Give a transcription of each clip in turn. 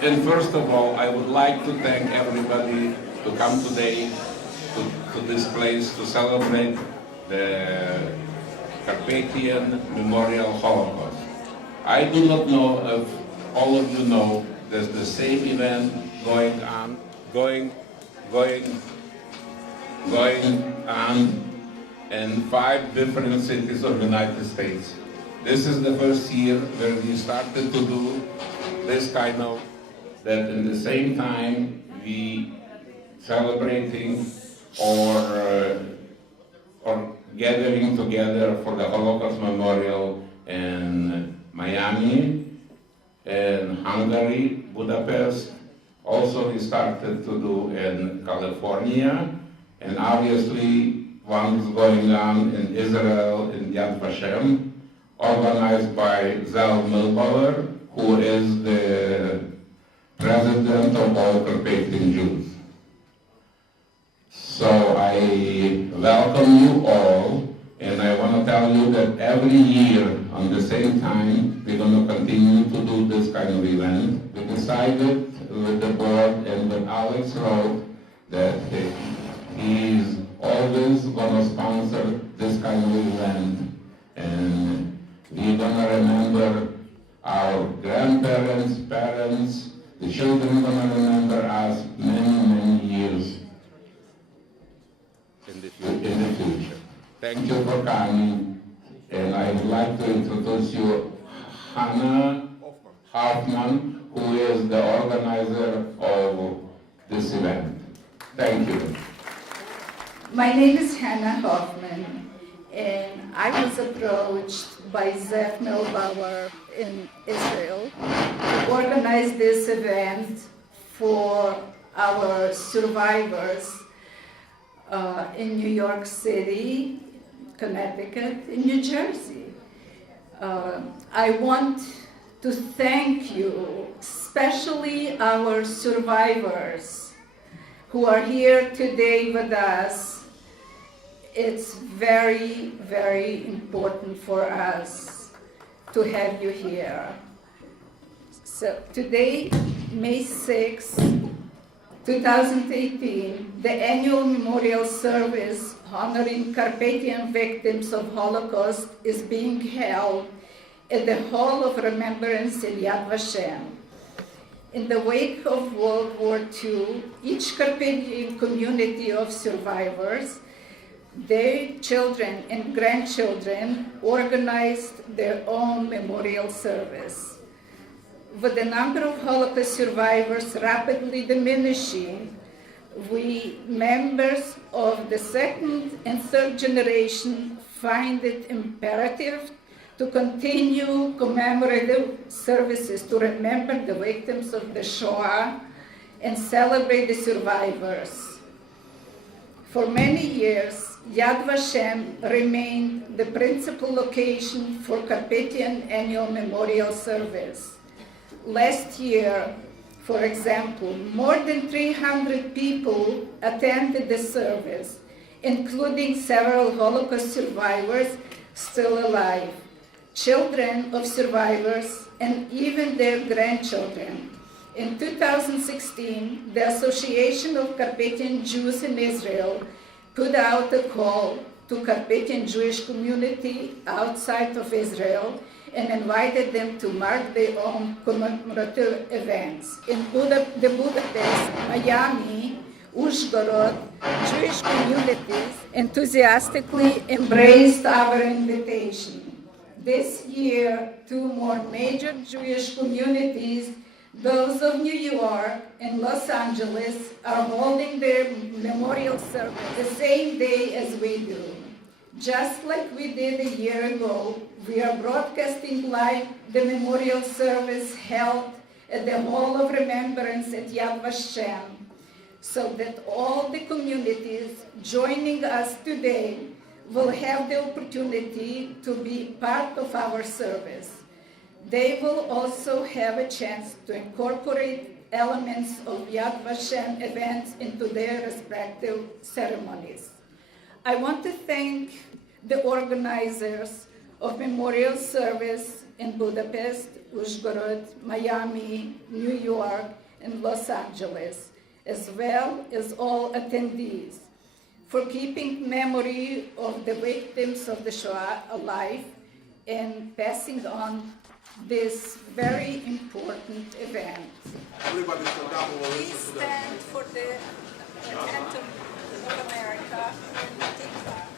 And first of all, I would like to thank everybody to come today to this place to celebrate the Carpathian Memorial Holocaust. I do not know if all of you know there's the same event going on in 5 different cities of the United States. This is the first year where we started to do this kind of, that in the same time we celebrating or gathering together for the Holocaust Memorial in Miami, in Hungary, Budapest. Also we started to do in California, and obviously one is going on in Israel, in Yad Vashem, organized by Zal Milbauer, who is the president of all Carpathian Jews. So I welcome you all, and I want to tell you that every year on the same time we're going to continue to do this kind of event. We decided with the board and with Alex Rowe that he's always going to sponsor this kind of event, and we're going to remember our grandparents, parents, the children are going to remember us many, many years in the future. Thank you for coming, and I would like to introduce you Hannah Hoffman, who is the organizer of this event. Thank you. My name is Hannah Hoffman, and I was approached by Zev Milbauer in Israel to organize this event for our survivors in New York City, Connecticut, and New Jersey. I want to thank you, especially our survivors who are here today with us. It's very, very important for us to have you here. So today, May 6, 2018, the annual memorial service honoring Carpathian victims of Holocaust is being held at the Hall of Remembrance in Yad Vashem. In the wake of World War II, each Carpathian community of survivors, their children and grandchildren organized their own memorial service. With the number of Holocaust survivors rapidly diminishing, we members of the second and third generation find it imperative to continue commemorative services to remember the victims of the Shoah and celebrate the survivors. For many years, Yad Vashem remained the principal location for Carpathian annual memorial service. Last year, for example, more than 300 people attended the service, including several Holocaust survivors still alive, children of survivors, and even their grandchildren. In 2016, the Association of Carpathian Jews in Israel put out a call to Carpathian Jewish community outside of Israel and invited them to mark their own commemorative events. In Budapest, Miami, Uzhgorod, Jewish communities enthusiastically embraced our invitation. This year, 2 more major Jewish communities, those of New York and Los Angeles, are holding their memorial service the same day as we do. Just like we did a year ago, we are broadcasting live the memorial service held at the Hall of Remembrance at Yad Vashem, so that all the communities joining us today will have the opportunity to be part of our service. They will also have a chance to incorporate elements of Yad Vashem events into their respective ceremonies. I want to thank the organizers of Memorial Service in Budapest, Uzhgorod, Miami, New York, and Los Angeles, as well as all attendees, for keeping memory of the victims of the Shoah alive and passing on this very important event. Everybody stand up and we'll Please listen to them. stand for the anthem of America and Tikva.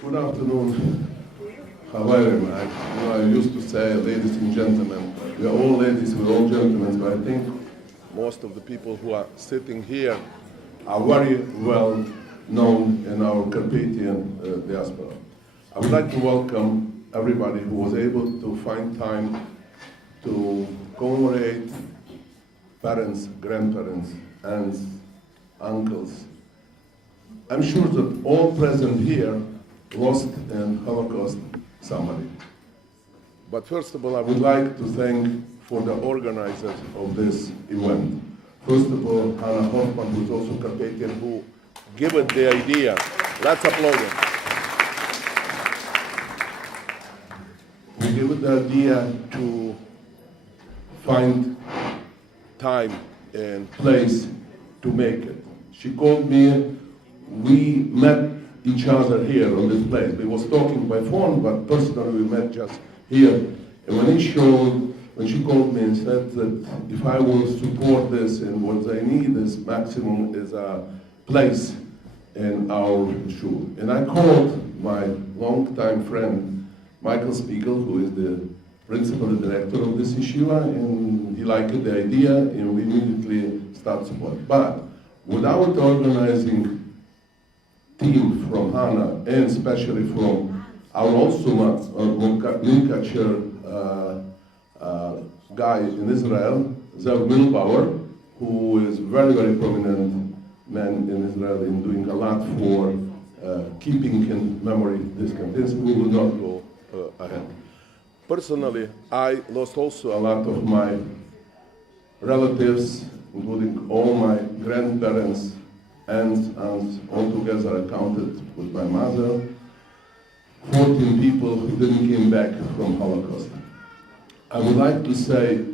Good afternoon. How are you? I used to say, ladies and gentlemen, we are all ladies, we're all gentlemen, but I think most of the people who are sitting here are very well known in our Carpathian diaspora. I would like to welcome everybody who was able to find time to commemorate parents, grandparents, aunts, uncles. I'm sure that all present here lost in Holocaust somebody. But first of all, I would like to thank for the organizers of this event. First of all, Hannah Hoffman, who's also Carpathian, who gave it the idea. Let's applaud him. We gave it the idea to find time and place to make it. She called me, we met each other here on this place. We was talking by phone, but personally we met just here. And when she called me and said that if I will support this and what they need is maximum is a place in our shul. And I called my longtime friend, Michael Spiegel, who is the principal and director of this yeshiva, and he liked the idea, and we immediately start support. But without organizing team from HANA, and especially from our also Munkacher guy in Israel, Zev Milbauer, who is very, very prominent man in Israel in doing a lot for keeping in memory this campaigns. We will not go ahead. Personally, I lost also a lot of my relatives, including all my grandparents, and all together I counted with my mother, 14 people who didn't come back from Holocaust. I would like to say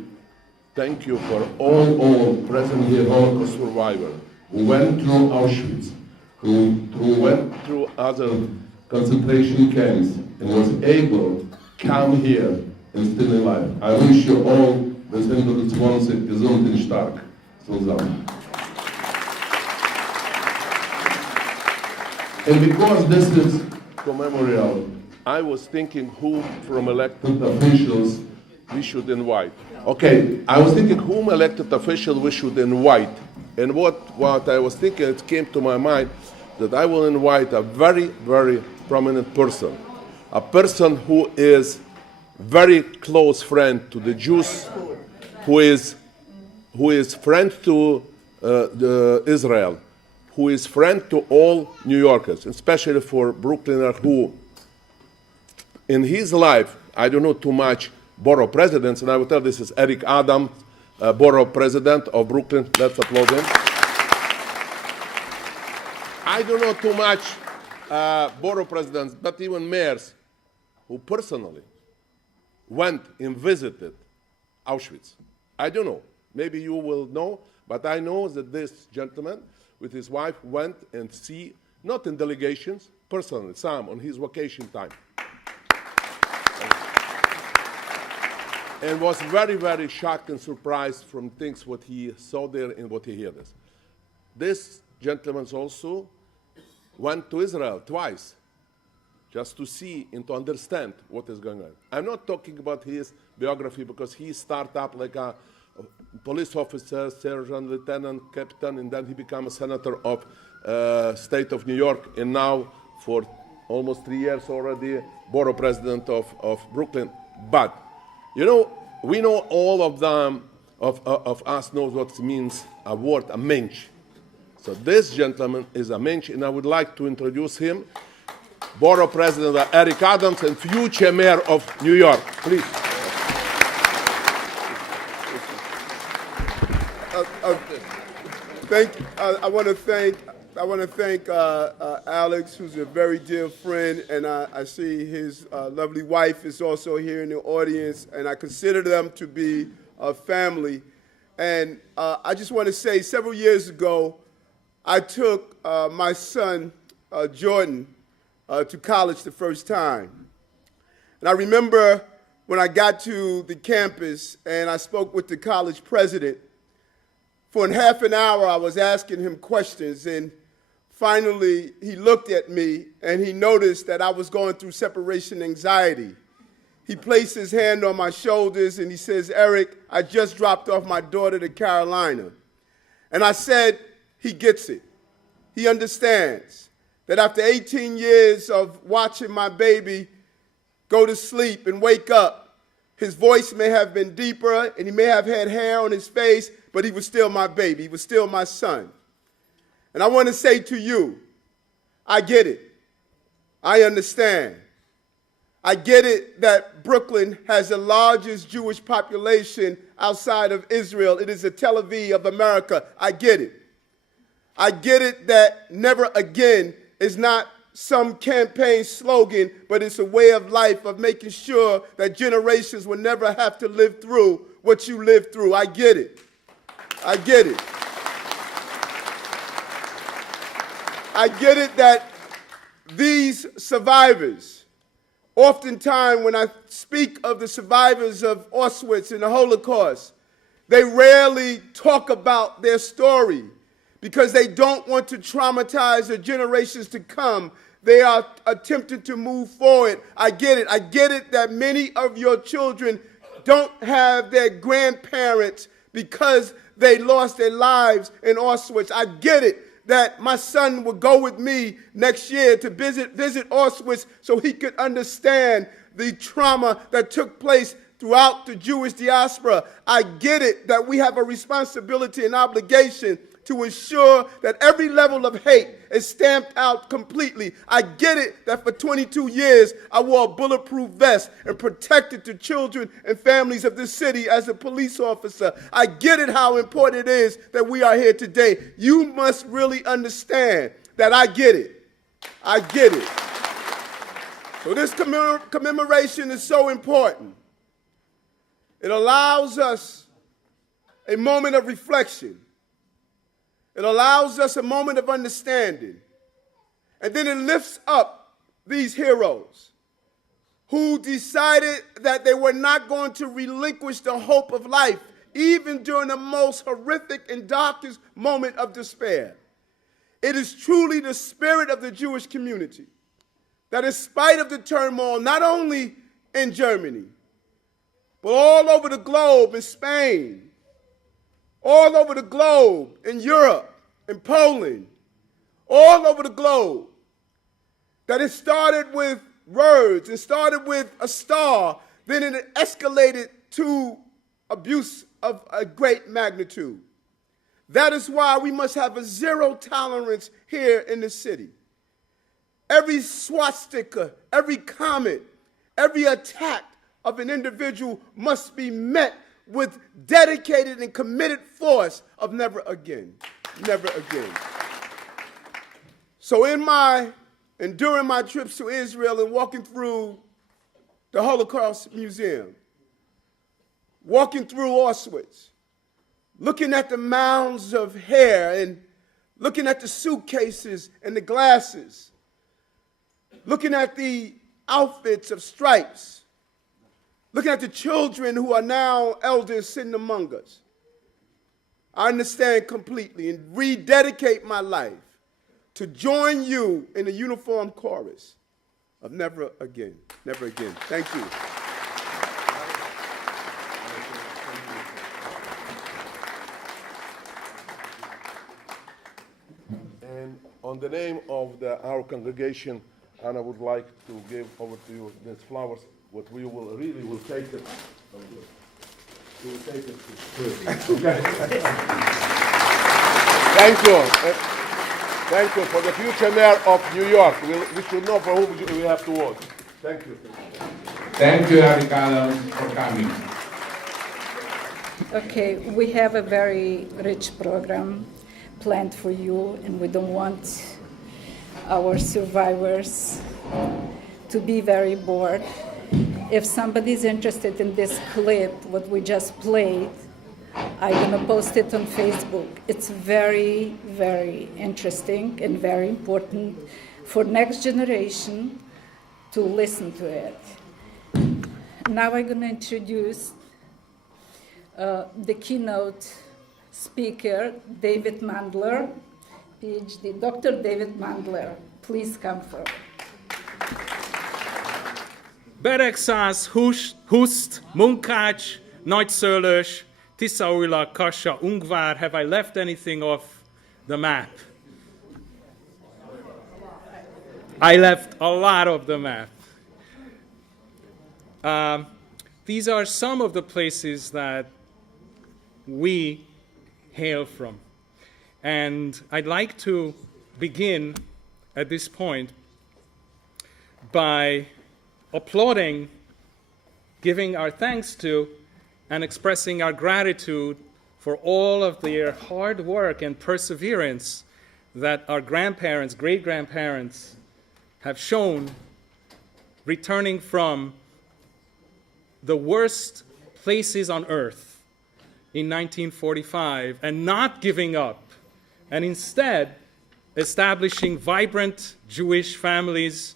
thank you for all present here Holocaust survivors who went through Auschwitz, who went through other concentration camps and was able to come here and still alive. I wish you all, wir sind uns gesund und stark zusammen. And because this is commemorial, I was thinking who from elected officials we should invite. Okay, I was thinking whom elected official we should invite. And what I was thinking, it came to my mind that I will invite a very, very prominent person. A person who is very close friend to the Jews, who is friend to Israel, who is friend to all New Yorkers, especially for Brooklyner who, in his life, I don't know too much borough presidents, and I will tell this is Eric Adams, borough president of Brooklyn. Let's applaud him. I don't know too much borough presidents, but even mayors who personally went and visited Auschwitz. I don't know. Maybe you will know, but I know that this gentleman with his wife went and see, not in delegations, personally, some on his vacation time. And was very, very shocked and surprised from things what he saw there and what he heard. This gentleman also went to Israel twice, just to see and to understand what is going on. I'm not talking about his biography because he started up like a police officer, sergeant, lieutenant, captain, and then he became a senator of state of New York, and now for almost 3 years already, borough president of Brooklyn. But you know, we know all of them, of us knows what it means, a word, a mensch. So this gentleman is a mensch, and I would like to introduce him, Borough President Eric Adams and future Mayor of New York. Please. I want to thank Alex, who's a very dear friend, and I see his lovely wife is also here in the audience, and I consider them to be a family. And I just want to say, several years ago, I took my son, Jordan, to college the first time. And I remember when I got to the campus and I spoke with the college president, for half an hour I was asking him questions, and finally he looked at me and he noticed that I was going through separation anxiety. He placed his hand on my shoulders and he says, "Eric, I just dropped off my daughter to Carolina." And I said, he gets it. He understands that after 18 years of watching my baby go to sleep and wake up, his voice may have been deeper and he may have had hair on his face, but he was still my baby. He was still my son. And I want to say to you, I get it. I understand. I get it that Brooklyn has the largest Jewish population outside of Israel. It is the Tel Aviv of America. I get it. I get it that never again is not some campaign slogan, but it's a way of life of making sure that generations will never have to live through what you lived through. I get it. I get it. I get it that these survivors, oftentimes when I speak of the survivors of Auschwitz and the Holocaust, they rarely talk about their story because they don't want to traumatize the generations to come. They are attempting to move forward. I get it. I get it that many of your children don't have their grandparents because they lost their lives in Auschwitz. I get it that my son will go with me next year to visit Auschwitz so he could understand the trauma that took place throughout the Jewish diaspora. I get it that we have a responsibility and obligation to ensure that every level of hate is stamped out completely. I get it that for 22 years I wore a bulletproof vest and protected the children and families of this city as a police officer. I get it how important it is that we are here today. You must really understand that I get it. I get it. So this commemoration is so important. It allows us a moment of reflection. It allows us a moment of understanding. And then it lifts up these heroes who decided that they were not going to relinquish the hope of life, even during the most horrific and darkest moment of despair. It is truly the spirit of the Jewish community that in spite of the turmoil, not only in Germany, but all over the globe, in Spain, all over the globe, in Europe, in Poland, all over the globe, that it started with words, it started with a star, then it escalated to abuse of a great magnitude. That is why we must have a zero tolerance here in the city. Every swastika, every comment, every attack of an individual must be met with dedicated and committed force of never again, never again. So during my trips to Israel and walking through the Holocaust Museum, walking through Auschwitz, looking at the mounds of hair and looking at the suitcases and the glasses, looking at the outfits of stripes, looking at the children who are now elders sitting among us, I understand completely and rededicate my life to join you in the uniform chorus of never again, never again. Thank you. And on the name of our congregation, Anna would like to give over to you these flowers. What we will take it. We will take it. Okay. Thank you. Thank you for the future mayor of New York. We should know for whom we have to vote. Thank you. Thank you, Ricardo, for coming. Okay, we have a very rich program planned for you, and we don't want our survivors to be very bored. If somebody's interested in this clip, what we just played, I'm gonna post it on Facebook. It's very, very interesting and very important for next generation to listen to it. Now I'm gonna introduce the keynote speaker, David Mandler, PhD, Dr. David Mandler. Please come forward. Beregszáz, Huszt, Munkács, Nagyszőlős, Tiszaújlag, Kassa, Ungvár. Have I left anything off the map? I left a lot of the map. These are some of the places that we hail from. And I'd like to begin at this point by applauding, giving our thanks to, and expressing our gratitude for all of their hard work and perseverance that our grandparents, great-grandparents have shown returning from the worst places on earth in 1945 and not giving up, and instead establishing vibrant Jewish families,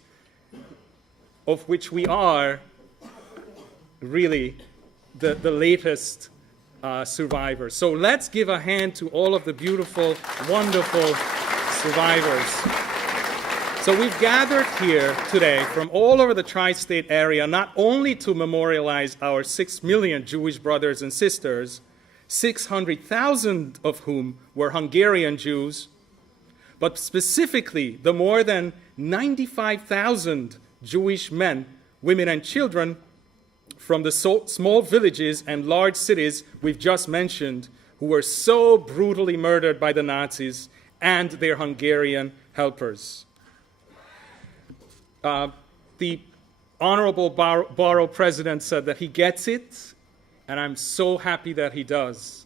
of which we are really the latest survivors. So let's give a hand to all of the beautiful, wonderful survivors. So we've gathered here today from all over the tri-state area, not only to memorialize our 6 million Jewish brothers and sisters, 600,000 of whom were Hungarian Jews, but specifically the more than 95,000 Jewish men, women, and children from the small villages and large cities we've just mentioned, who were so brutally murdered by the Nazis and their Hungarian helpers. The Honorable Borough President said that he gets it, and I'm so happy that he does.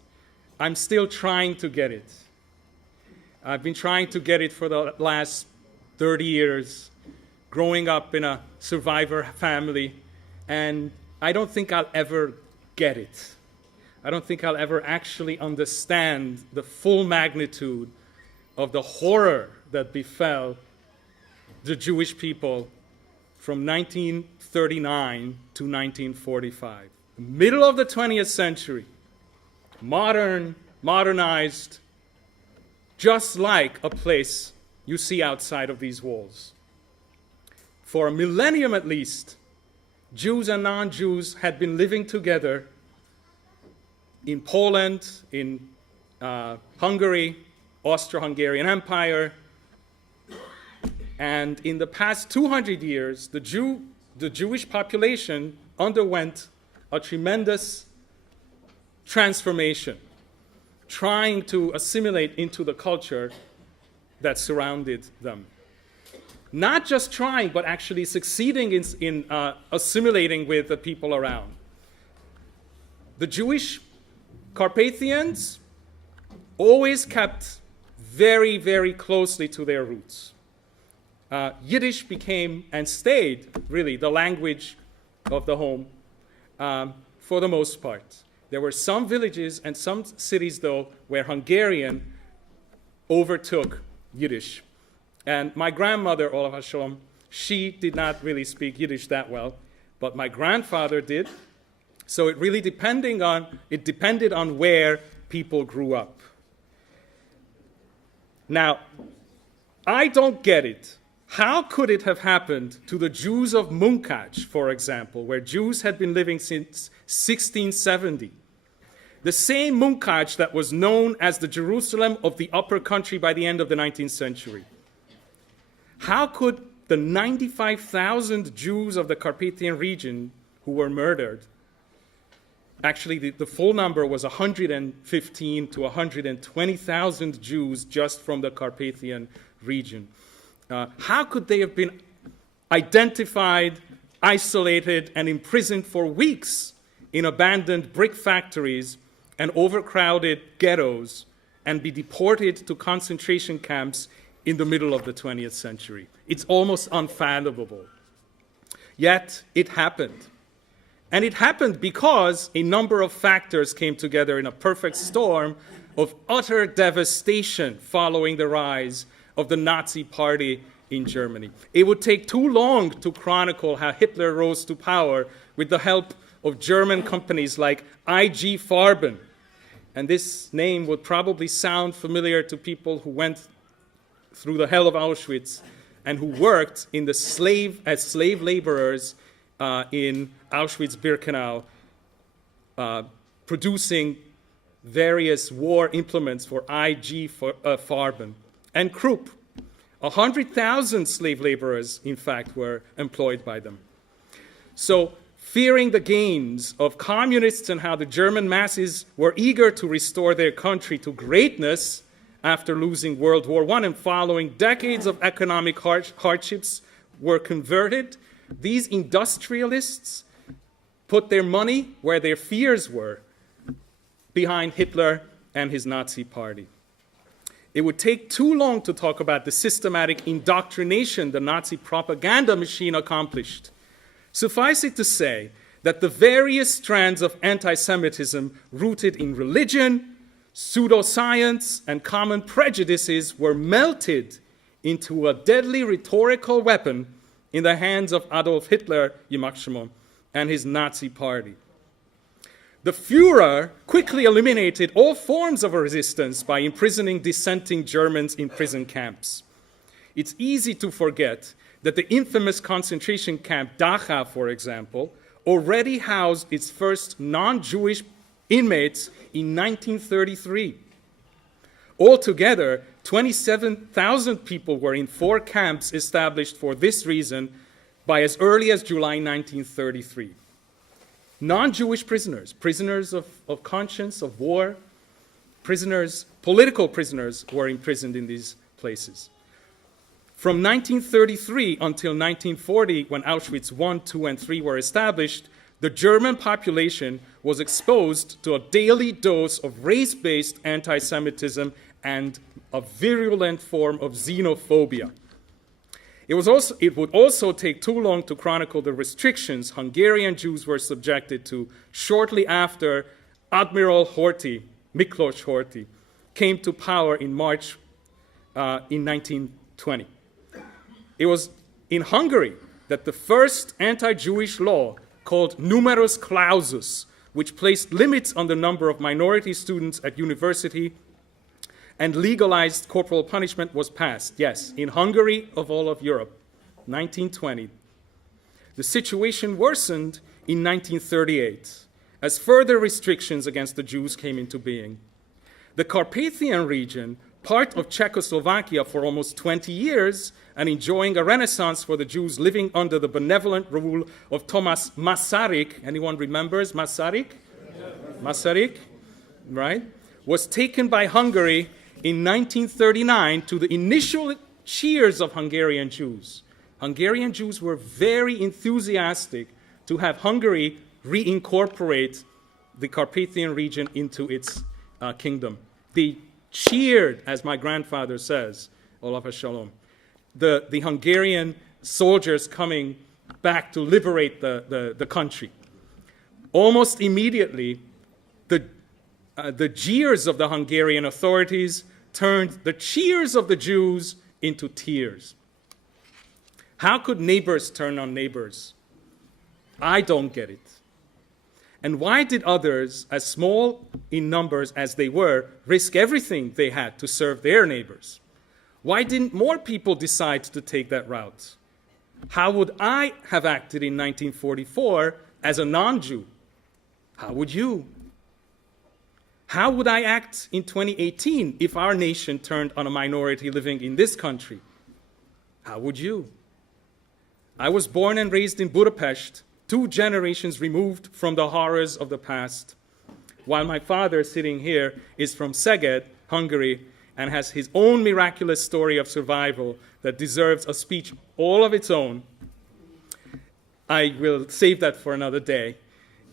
I'm still trying to get it. I've been trying to get it for the last 30 years, growing up in a survivor family, and I don't think I'll ever get it. I don't think I'll ever actually understand the full magnitude of the horror that befell the Jewish people from 1939 to 1945. The middle of the 20th century, modernized, just like a place you see outside of these walls. For a millennium at least, Jews and non-Jews had been living together in Poland, in Hungary, Austro-Hungarian Empire, and in the past 200 years, the Jewish population underwent a tremendous transformation, trying to assimilate into the culture that surrounded them. Not just trying, but actually succeeding in assimilating with the people around. The Jewish Carpathians always kept very, very closely to their roots. Yiddish became and stayed really the language of the home for the most part. There were some villages and some cities, though, where Hungarian overtook Yiddish. And my grandmother, Olav Hashem, she did not really speak Yiddish that well, but my grandfather did. So it really depended on where people grew up. Now, I don't get it. How could it have happened to the Jews of Munkac, for example, where Jews had been living since 1670? The same Munkac that was known as the Jerusalem of the upper country by the end of the 19th century. How could the 95,000 Jews of the Carpathian region who were murdered, actually the full number was 115 to 120,000 Jews just from the Carpathian region. How could they have been identified, isolated, and imprisoned for weeks in abandoned brick factories and overcrowded ghettos and be deported to concentration camps in the middle of the 20th century? It's almost unfathomable. Yet it happened. And it happened because a number of factors came together in a perfect storm of utter devastation following the rise of the Nazi Party in Germany. It would take too long to chronicle how Hitler rose to power with the help of German companies like IG Farben. And this name would probably sound familiar to people who went through the hell of Auschwitz and who worked in the as slave laborers in Auschwitz-Birkenau, producing various war implements for IG Farben. And Krupp, 100,000 slave laborers, in fact, were employed by them. So, fearing the gains of communists and how the German masses were eager to restore their country to greatness after losing World War I and following decades of economic hardships were converted, these industrialists put their money where their fears were, behind Hitler and his Nazi party. It would take too long to talk about the systematic indoctrination the Nazi propaganda machine accomplished. Suffice it to say that the various strands of anti-Semitism rooted in religion, pseudoscience, and common prejudices were melted into a deadly rhetorical weapon in the hands of Adolf Hitler, Yimach Shemo, and his Nazi party. The Führer quickly eliminated all forms of resistance by imprisoning dissenting Germans in prison camps. It's easy to forget that the infamous concentration camp Dachau, for example, already housed its first non-Jewish inmates in 1933. Altogether, 27,000 people were in 4 camps established for this reason by as early as July 1933. Non-Jewish prisoners, prisoners of conscience, of war, prisoners, political prisoners were imprisoned in these places. From 1933 until 1940, when Auschwitz I, II, and III were established, the German population was exposed to a daily dose of race-based anti-Semitism and a virulent form of xenophobia. It would also take too long to chronicle the restrictions Hungarian Jews were subjected to shortly after Admiral Horthy, Miklos Horthy, came to power in March in 1920. It was in Hungary that the first anti-Jewish law called Numerus Clausus, which placed limits on the number of minority students at university and legalized corporal punishment, was passed. Yes, in Hungary, of all of Europe, 1920. The situation worsened in 1938 as further restrictions against the Jews came into being. The Carpathian region, part of Czechoslovakia for almost 20 years and enjoying a renaissance for the Jews living under the benevolent rule of Thomas Masaryk. Anyone remembers Masaryk? Masaryk, right? Was taken by Hungary in 1939 to the initial cheers of Hungarian Jews. Hungarian Jews were very enthusiastic to have Hungary reincorporate the Carpathian region into its kingdom. They cheered, as my grandfather says, Olaf Shalom, the Hungarian soldiers coming back to liberate the country. Almost immediately, the jeers of the Hungarian authorities turned the cheers of the Jews into tears. How could neighbors turn on neighbors? I don't get it. And why did others, as small in numbers as they were, risk everything they had to serve their neighbors? Why didn't more people decide to take that route? How would I have acted in 1944 as a non-Jew? How would you? How would I act in 2018 if our nation turned on a minority living in this country? How would you? I was born and raised in Budapest, 2 generations removed from the horrors of the past, while my father, sitting here, is from Szeged, Hungary, and has his own miraculous story of survival that deserves a speech all of its own. I will save that for another day.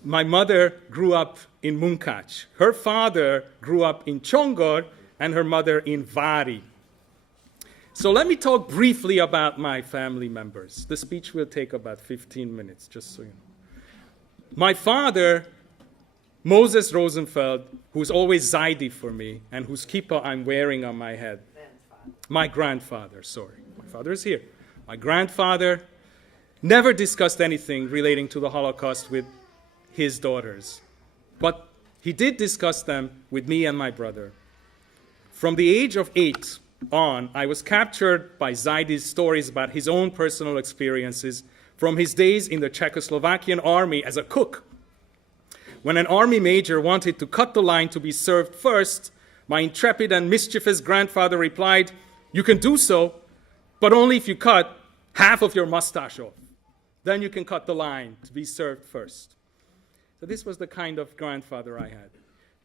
My mother grew up in Munkacs. Her father grew up in Csongor, and her mother in Vári. So let me talk briefly about my family members. The speech will take about 15 minutes, just so you know. My father, Moses Rosenfeld, who's always Zaidi for me, and whose kippah I'm wearing on my head. My grandfather, sorry. My father is here. My grandfather never discussed anything relating to the Holocaust with his daughters. But he did discuss them with me and my brother. From the age of 8 on, I was captured by Zaidi's stories about his own personal experiences from his days in the Czechoslovakian army as a cook. When an army major wanted to cut the line to be served first, my intrepid and mischievous grandfather replied, "You can do so, but only if you cut half of your mustache off. Then you can cut the line to be served first." So this was the kind of grandfather I had.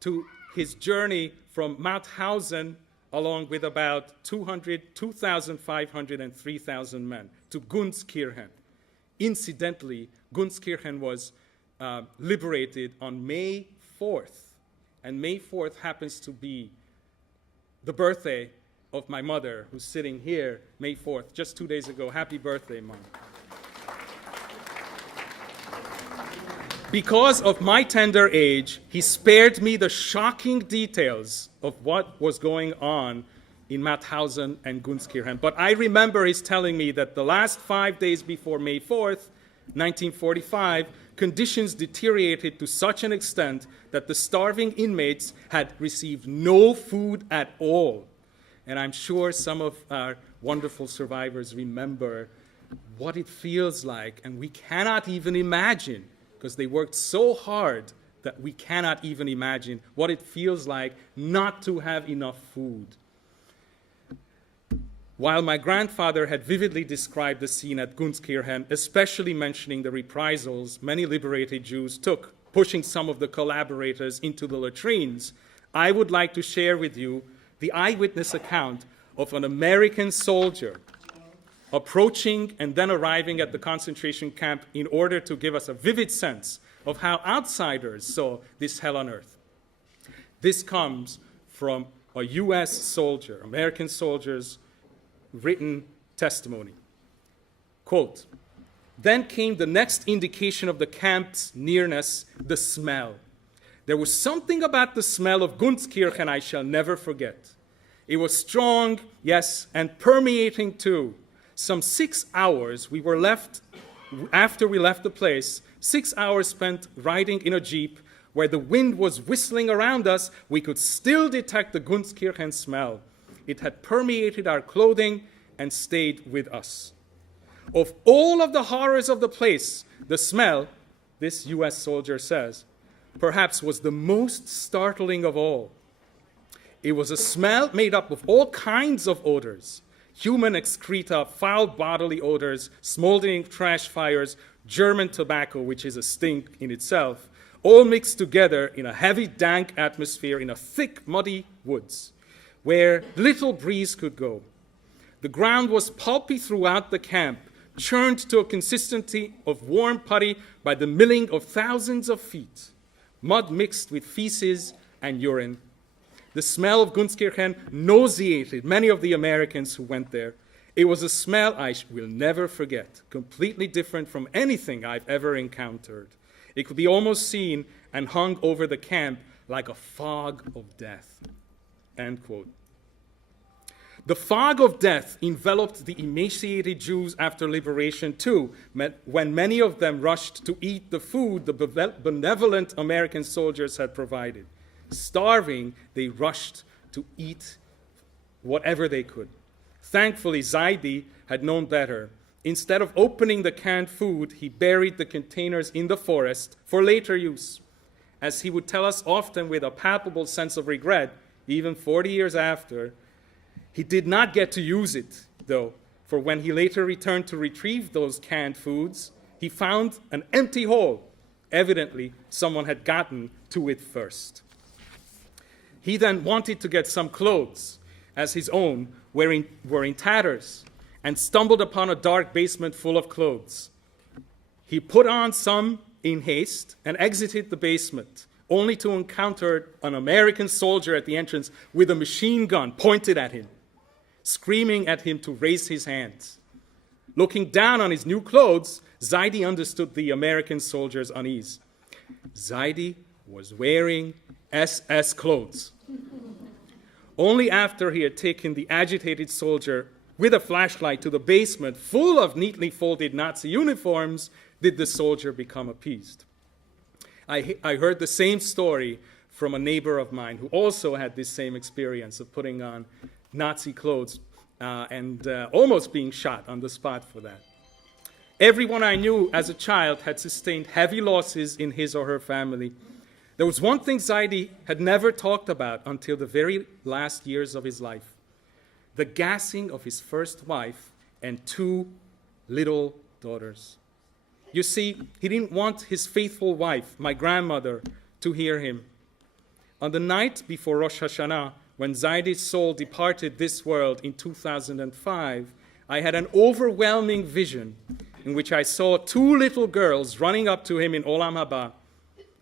To his journey from Mauthausen, along with about 2,500 and 3,000 men, to Gunskirchen. Incidentally, Gunskirchen was liberated on May 4th. And May 4th happens to be the birthday of my mother, who's sitting here, May 4th, just 2 days ago. Happy birthday, Mom. Because of my tender age, he spared me the shocking details of what was going on in Mauthausen and Gunskirchen. But I remember his telling me that the last 5 days before May 4th, 1945, conditions deteriorated to such an extent that the starving inmates had received no food at all. And I'm sure some of our wonderful survivors remember what it feels like, and we cannot even imagine, because they worked so hard that we cannot even imagine what it feels like not to have enough food. While my grandfather had vividly described the scene at Gunskirchen, especially mentioning the reprisals many liberated Jews took, pushing some of the collaborators into the latrines, I would like to share with you the eyewitness account of an American soldier approaching and then arriving at the concentration camp in order to give us a vivid sense of how outsiders saw this hell on earth. This comes from a U.S. soldier, American soldiers' written testimony. Quote, "Then came the next indication of the camp's nearness, the smell. There was something about the smell of Gunskirchen I shall never forget. It was strong, yes, and permeating too. Some 6 hours we were left, after we left the place, 6 hours spent riding in a jeep where the wind was whistling around us, we could still detect the Gunskirchen smell. It had permeated our clothing and stayed with us. Of all of the horrors of the place, the smell, this U.S. soldier says, perhaps was the most startling of all. It was a smell made up of all kinds of odors, human excreta, foul bodily odors, smoldering trash fires, German tobacco, which is a stink in itself, all mixed together in a heavy, dank atmosphere in a thick, muddy woods, where little breeze could go. The ground was pulpy throughout the camp, churned to a consistency of warm putty by the milling of thousands of feet, mud mixed with feces and urine. The smell of Gunskirchen nauseated many of the Americans who went there. It was a smell I will never forget, completely different from anything I've ever encountered. It could be almost seen and hung over the camp like a fog of death." End quote. The fog of death enveloped the emaciated Jews after liberation too, when many of them rushed to eat the food the benevolent American soldiers had provided. Starving, they rushed to eat whatever they could. Thankfully, Zaidi had known better. Instead of opening the canned food, he buried the containers in the forest for later use. As he would tell us often with a palpable sense of regret, even 40 years after, he did not get to use it, though, for when he later returned to retrieve those canned foods, he found an empty hole. Evidently, someone had gotten to it first. He then wanted to get some clothes, as his own were in tatters, and stumbled upon a dark basement full of clothes. He put on some in haste and exited the basement, only to encounter an American soldier at the entrance with a machine gun pointed at him, screaming at him to raise his hands. Looking down on his new clothes, Zaidi understood the American soldier's unease. Zaidi was wearing SS clothes. Only after he had taken the agitated soldier with a flashlight to the basement full of neatly folded Nazi uniforms did the soldier become appeased. I heard the same story from a neighbor of mine who also had this same experience of putting on Nazi clothes and almost being shot on the spot for that. Everyone I knew as a child had sustained heavy losses in his or her family. There was one thing Zaidi had never talked about until the very last years of his life: the gassing of his first wife and 2 little daughters. You see, he didn't want his faithful wife, my grandmother, to hear him. On the night before Rosh Hashanah, when Zaidi's soul departed this world in 2005, I had an overwhelming vision in which I saw 2 little girls running up to him in Olam Haba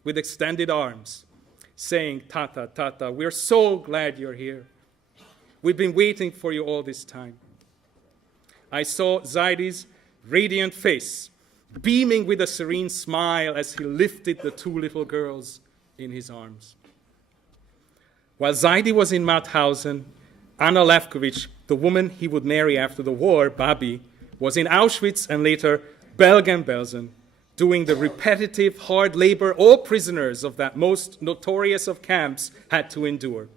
with extended arms, saying, "Tata, Tata, we're so glad you're here. We've been waiting for you all this time." I saw Zaidi's radiant face, beaming with a serene smile as he lifted the 2 little girls in his arms. While Zaidi was in Mauthausen, Anna Lefkowitz, the woman he would marry after the war, Babi, was in Auschwitz and later Bergen-Belsen. doing the repetitive hard labor all prisoners of that most notorious of camps had to endure.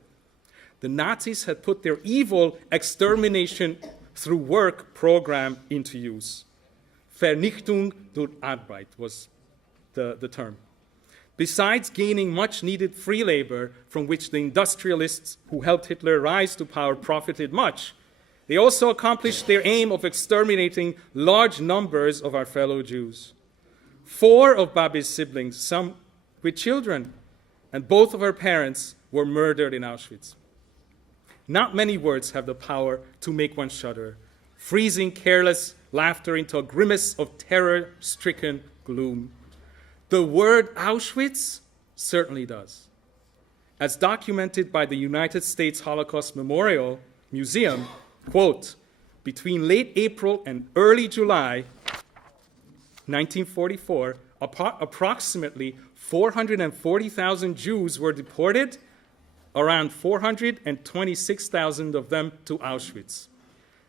The Nazis had put their evil extermination through work program into use. Vernichtung durch Arbeit was the term. Besides gaining much-needed free labor from which the industrialists who helped Hitler rise to power profited much, they also accomplished their aim of exterminating large numbers of our fellow Jews. 4 of Babi's siblings, some with children, and both of her parents were murdered in Auschwitz. Not many words have the power to make one shudder, freezing careless laughter into a grimace of terror-stricken gloom. The word Auschwitz certainly does. As documented by the United States Holocaust Memorial Museum, quote, between late April and early July 1944, approximately 440,000 Jews were deported, around 426,000 of them to Auschwitz.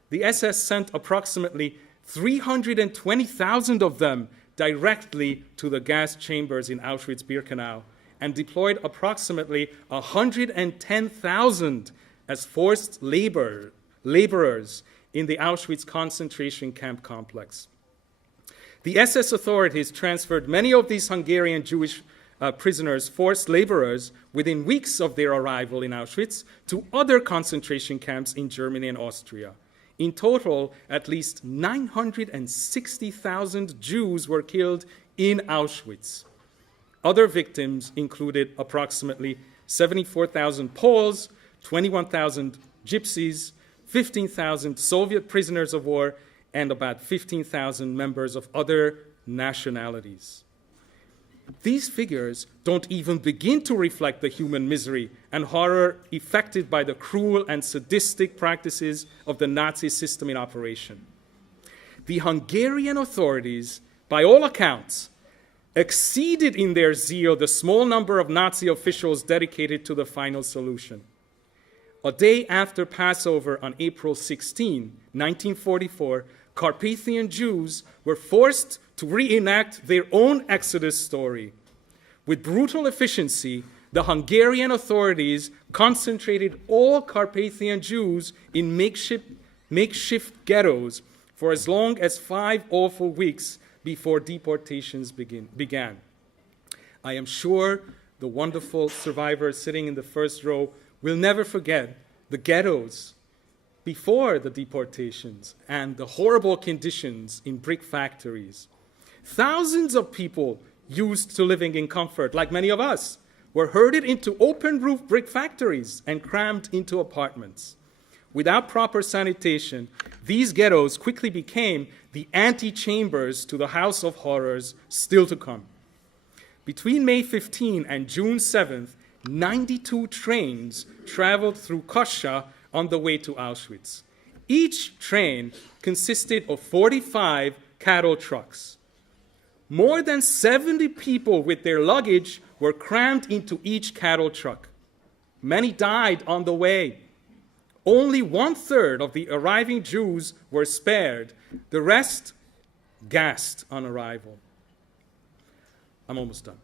The SS sent approximately 320,000 of them directly to the gas chambers in Auschwitz-Birkenau and deployed approximately 110,000 as forced laborers in the Auschwitz concentration camp complex. The SS authorities transferred many of these Hungarian Jewish prisoners, forced laborers, within weeks of their arrival in Auschwitz to other concentration camps in Germany and Austria. In total, at least 960,000 Jews were killed in Auschwitz. Other victims included approximately 74,000 Poles, 21,000 Gypsies, 15,000 Soviet prisoners of war, and about 15,000 members of other nationalities. These figures don't even begin to reflect the human misery and horror effected by the cruel and sadistic practices of the Nazi system in operation. The Hungarian authorities, by all accounts, exceeded in their zeal the small number of Nazi officials dedicated to the final solution. A day after Passover on April 16, 1944, Carpathian Jews were forced to reenact their own Exodus story. With brutal efficiency, the Hungarian authorities concentrated all Carpathian Jews in makeshift ghettos for as long as 5 awful weeks before deportations began. I am sure the wonderful survivors sitting in the first row will never forget the ghettos before the deportations and the horrible conditions in brick factories. Thousands of people used to living in comfort, like many of us, were herded into open-roof brick factories and crammed into apartments. Without proper sanitation, these ghettos quickly became the antechambers to the house of horrors still to come. Between May 15 and June 7th, 92 trains traveled through Kosha on the way to Auschwitz. Each train consisted of 45 cattle trucks. More than 70 people with their luggage were crammed into each cattle truck. Many died on the way. Only 1/3 of the arriving Jews were spared. The rest gassed on arrival. I'm almost done.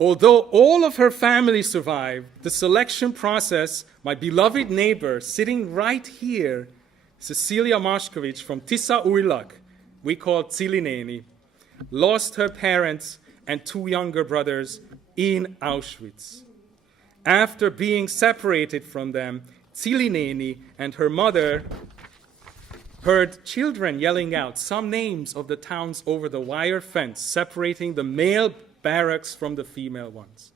Although all of her family survived, the selection process, my beloved neighbor sitting right here, Cecilia Mashkovich from Tisa Uylak, we call Tsilineni, lost her parents and 2 younger brothers in Auschwitz. After being separated from them, Tsilineni and her mother heard children yelling out some names of the towns over the wire fence, separating the male barracks from the female ones.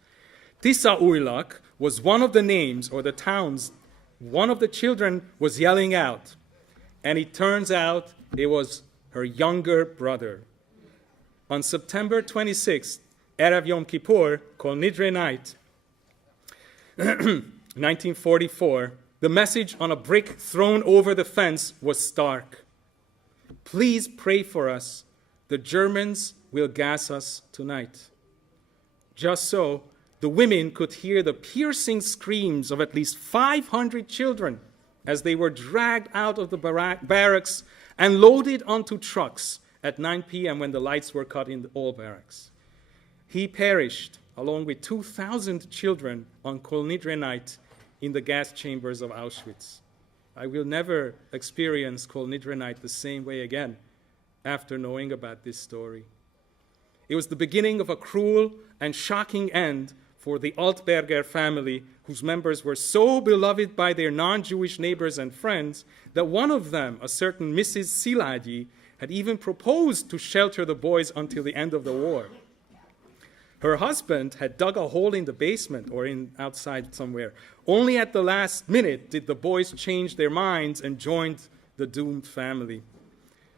Tisa Uylak was one of the names or the towns one of the children was yelling out, and it turns out it was her younger brother. On September 26th, Erev Yom Kippur, Kol Nidre night, 1944, the message on a brick thrown over the fence was stark. Please pray for us. The Germans will gas us tonight. Just so, the women could hear the piercing screams of at least 500 children as they were dragged out of the barracks and loaded onto trucks at 9 p.m. when the lights were cut in all barracks. He perished along with 2,000 children on Kol Nidre night in the gas chambers of Auschwitz. I will never experience Kol Nidre night the same way again after knowing about this story. It was the beginning of a cruel and shocking end for the Altberger family, whose members were so beloved by their non-Jewish neighbors and friends that one of them, a certain Mrs. Siladi, had even proposed to shelter the boys until the end of the war. Her husband had dug a hole in the basement or outside somewhere. Only at the last minute did the boys change their minds and joined the doomed family.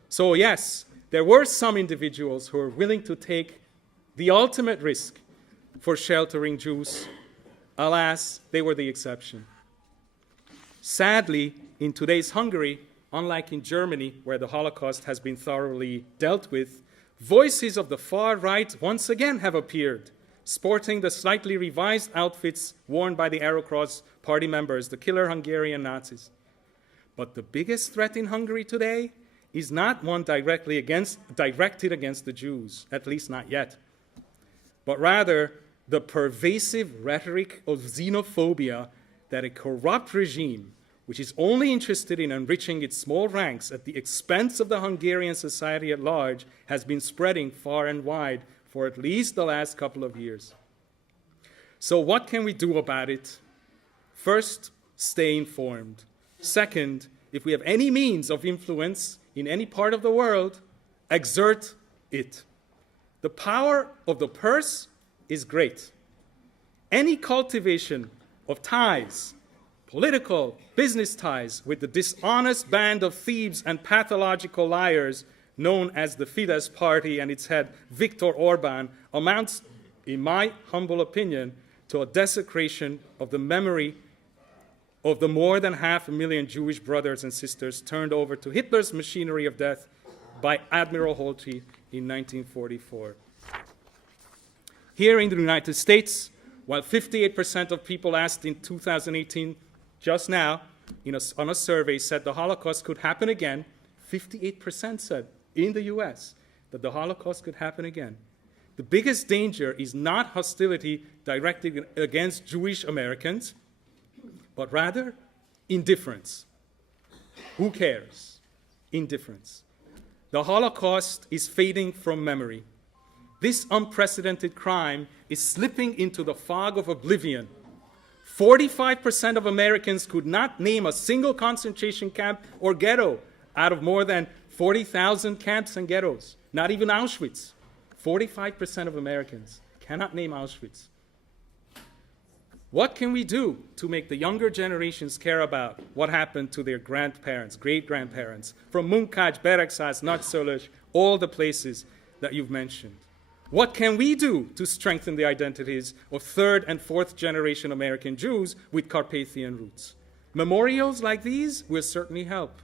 So yes, there were some individuals who were willing to take the ultimate risk for sheltering Jews. Alas, they were the exception. Sadly, in today's Hungary, unlike in Germany, where the Holocaust has been thoroughly dealt with, voices of the far right once again have appeared, sporting the slightly revised outfits worn by the Arrow Cross party members, the killer Hungarian Nazis. But the biggest threat in Hungary today is not one directed against the Jews, at least not yet, but rather the pervasive rhetoric of xenophobia that a corrupt regime, which is only interested in enriching its small ranks at the expense of the Hungarian society at large, has been spreading far and wide for at least the last couple of years. So what can we do about it? First, stay informed. Second, if we have any means of influence in any part of the world, exert it. The power of the purse is great. Any cultivation of ties, political, business ties, with the dishonest band of thieves and pathological liars known as the Fidesz party and its head Viktor Orban amounts, in my humble opinion, to a desecration of the memory of the more than 500,000 Jewish brothers and sisters turned over to Hitler's machinery of death by Admiral Holtby in 1944. Here in the United States, while 58% of people asked in 2018, just now, on a survey, said the Holocaust could happen again, 58% said in the US that the Holocaust could happen again. The biggest danger is not hostility directed against Jewish Americans, but rather indifference. Who cares? Indifference. The Holocaust is fading from memory. This unprecedented crime is slipping into the fog of oblivion. 45% of Americans could not name a single concentration camp or ghetto out of more than 40,000 camps and ghettos. Not even Auschwitz. 45% of Americans cannot name Auschwitz. What can we do to make the younger generations care about what happened to their grandparents, great-grandparents, from Munkács, Beregszász, Nagyszülős, all the places that you've mentioned? What can we do to strengthen the identities of third and fourth generation American Jews with Carpathian roots? Memorials like these will certainly help.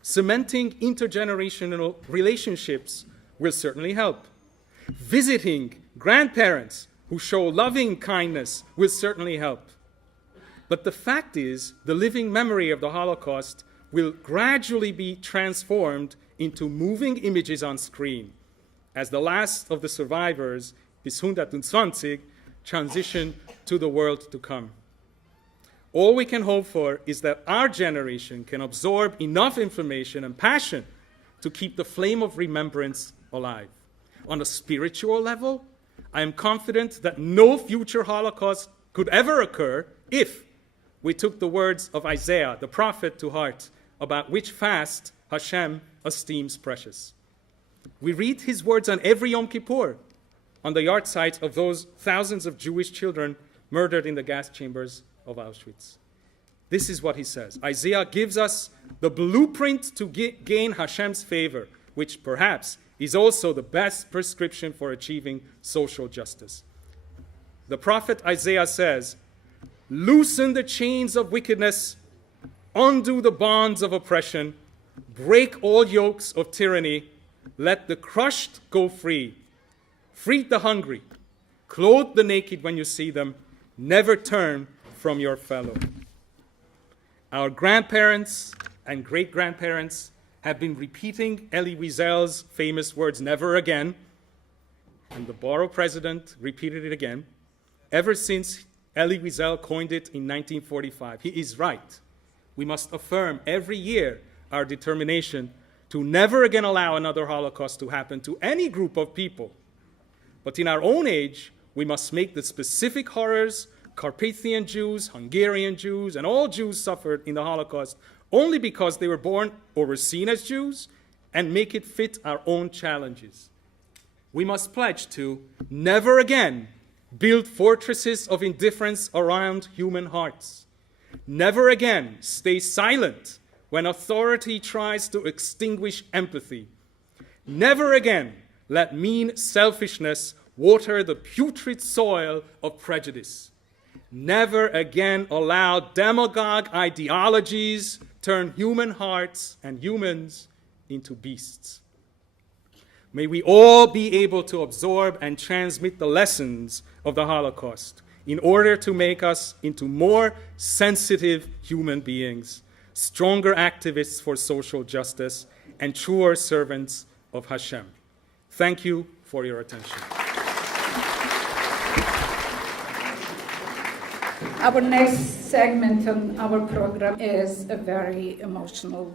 Cementing intergenerational relationships will certainly help. Visiting grandparents who show loving kindness will certainly help. But the fact is, the living memory of the Holocaust will gradually be transformed into moving images on screen, as the last of the survivors, bis 120, transition to the world to come. All we can hope for is that our generation can absorb enough information and passion to keep the flame of remembrance alive. On a spiritual level, I am confident that no future Holocaust could ever occur if we took the words of Isaiah, the prophet, to heart, about which fast Hashem esteems precious. We read his words on every Yom Kippur, on the yard site of those thousands of Jewish children murdered in the gas chambers of Auschwitz. This is what he says. Isaiah gives us the blueprint to gain Hashem's favor, which perhaps is also the best prescription for achieving social justice. The prophet Isaiah says, "Loosen the chains of wickedness, undo the bonds of oppression, break all yokes of tyranny, let the crushed go free, feed the hungry, clothe the naked when you see them, never turn from your fellow." Our grandparents and great-grandparents have been repeating Elie Wiesel's famous words, never again, and the borough president repeated it again, ever since Elie Wiesel coined it in 1945. He is right. We must affirm every year our determination to never again allow another Holocaust to happen to any group of people. But in our own age, we must make the specific horrors Carpathian Jews, Hungarian Jews, and all Jews suffered in the Holocaust only because they were born or were seen as Jews, and make it fit our own challenges. We must pledge to never again build fortresses of indifference around human hearts. Never again stay silent when authority tries to extinguish empathy. Never again let mean selfishness water the putrid soil of prejudice. Never again allow demagogue ideologies turn human hearts and humans into beasts. May we all be able to absorb and transmit the lessons of the Holocaust in order to make us into more sensitive human beings, stronger activists for social justice, and truer servants of Hashem. Thank you for your attention. Our next segment on our program is a very emotional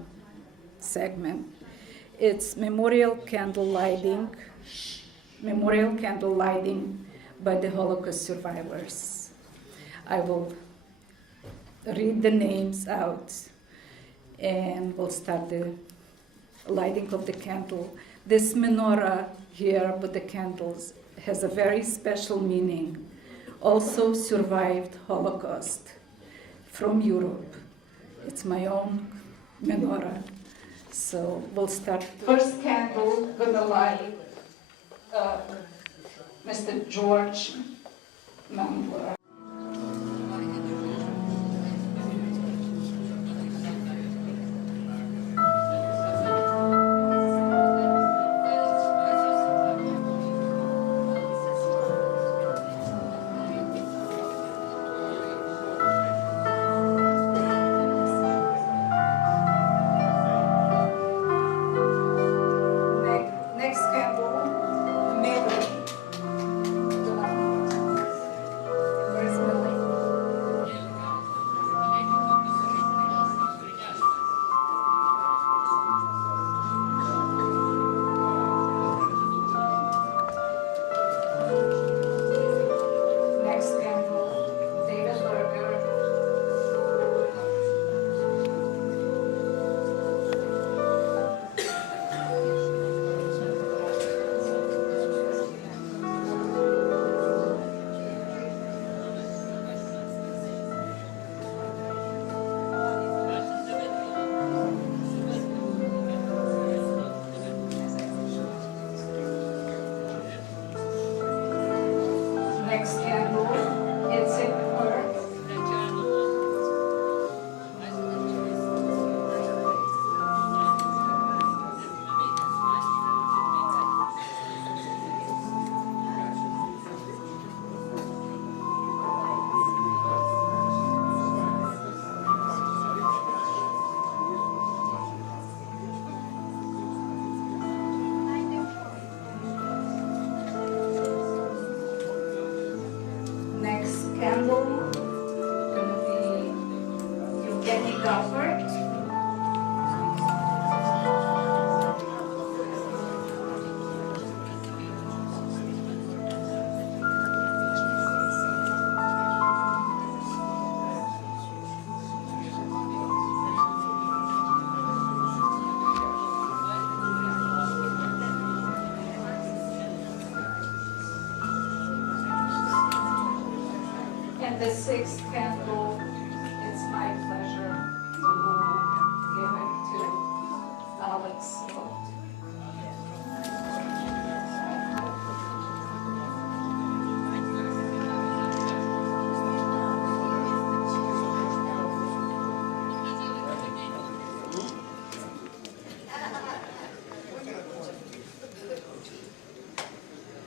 segment. It's memorial candle lighting by the Holocaust survivors. I will read the names out and we'll start the lighting of the candle. This menorah here with the candles has a very special meaning. Also survived Holocaust from Europe. It's my own menorah. So we'll start. First candle gonna light Mr. George Mangler. Next candle, Mary. Where's Millie? Next candle, David Berger. Next candle, it's in her. Next candle, gonna be Evgeny Goffert. And the sixth candle, it's my pleasure to give it to Alex.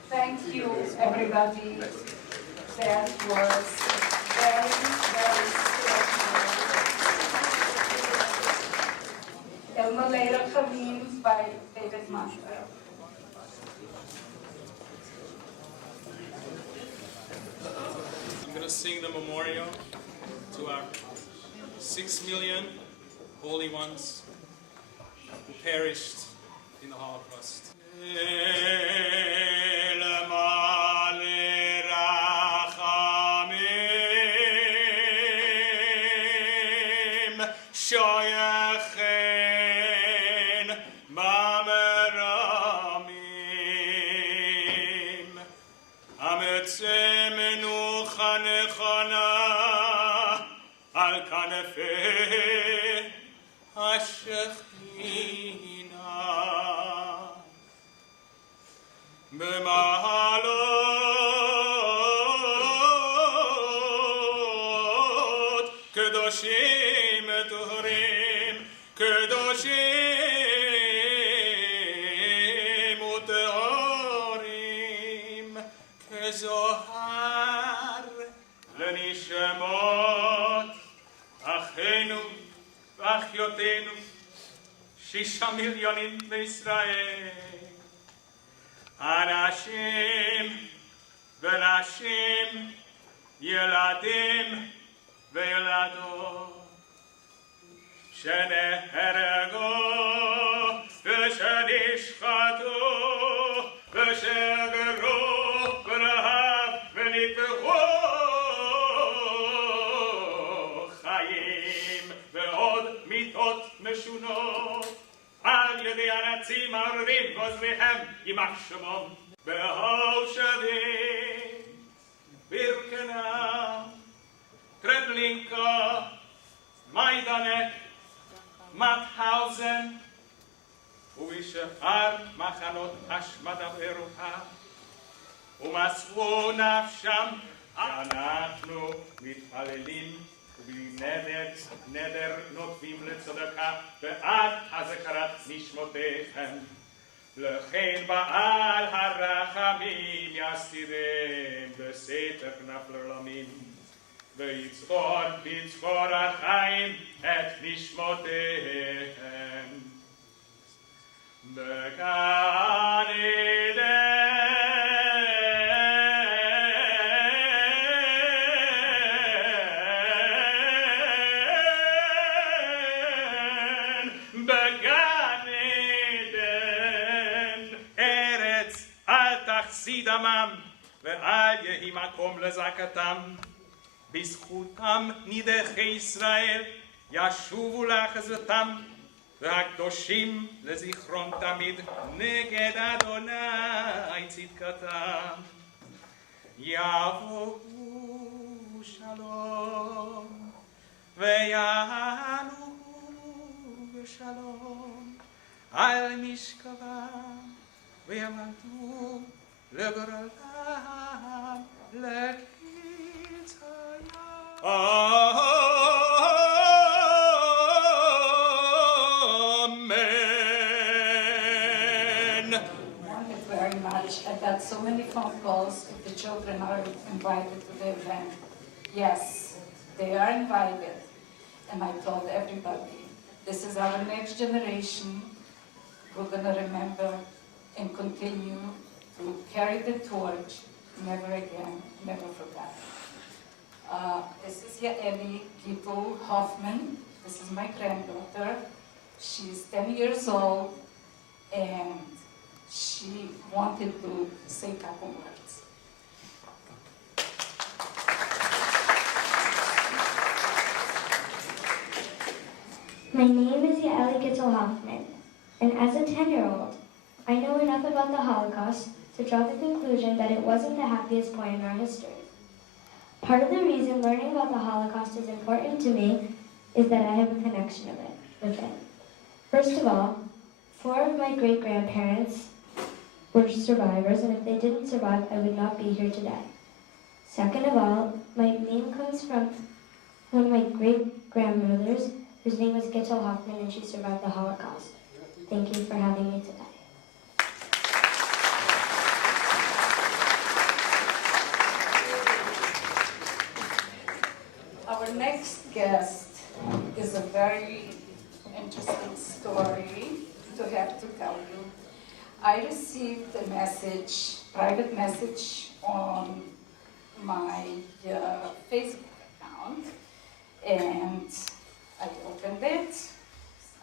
Thank you, everybody. That was very, very special. A Malay Rachamim by David Master. I'm going to sing the memorial to our 6 million holy ones who perished in the Holocaust. Kedoshim Turim, Kedoshim Utehorim, Kezohar Lenishemot, Achenu, Achiotenu, 6 milyonim Israel, Anashim, Venashim, Yeladim, וילדות שנהרגו ושנשחטו ושגרו ברעב ונטבחו חיים ועוד מיתות משונות על ידי הנאצים הערבים גוזריהם יימח שמם בהושבים בירקנם Treblinka, Majdanek, Mauthausen, ובשאר מחנות השמדה באירופה, ומסרו נפשם. אנחנו מתפללים ובלי נדר נותנים לצדקה בעד הזכרת נשמותיכם. לכן בעל הרחמים יסתירם בסתר נפל עולמים. ויצחור בצחור החיים את נשמותיהם בגן עדן בגן עדן ארץ אל תחסי דמם ואל יהי מקום לזעקתם בזכותם נידחי ישראל ישובו לאחזתם והקדושים לזיכרון תמיד נגד אדוני צדקתם יבואו שלום ויענו בשלום על משכבם וימלטו לגורלם לקיץ Amen. I wanted very much. I got so many phone calls if the children are invited to the event. Yes, they are invited. And I told everybody, this is our next generation. We're going to remember and continue to carry the torch. Never again, never forget. This is Yaeli Gittel Hoffman. This is my granddaughter. She's 10 years old, and she wanted to say a couple words. My name is Yaeli Gittel Hoffman, and as a 10-year-old, I know enough about the Holocaust to draw the conclusion that it wasn't the happiest point in our history. Part of the reason learning about the Holocaust is important to me is that I have a connection with it. First of all, 4 of my great-grandparents were survivors, and if they didn't survive, I would not be here today. Second of all, my name comes from one of my great-grandmothers, whose name was Gittel Hoffman, and she survived the Holocaust. Thank you for having me today. Our next guest is a very interesting story to have to tell you. I received a message, private message on my Facebook account, and I opened it,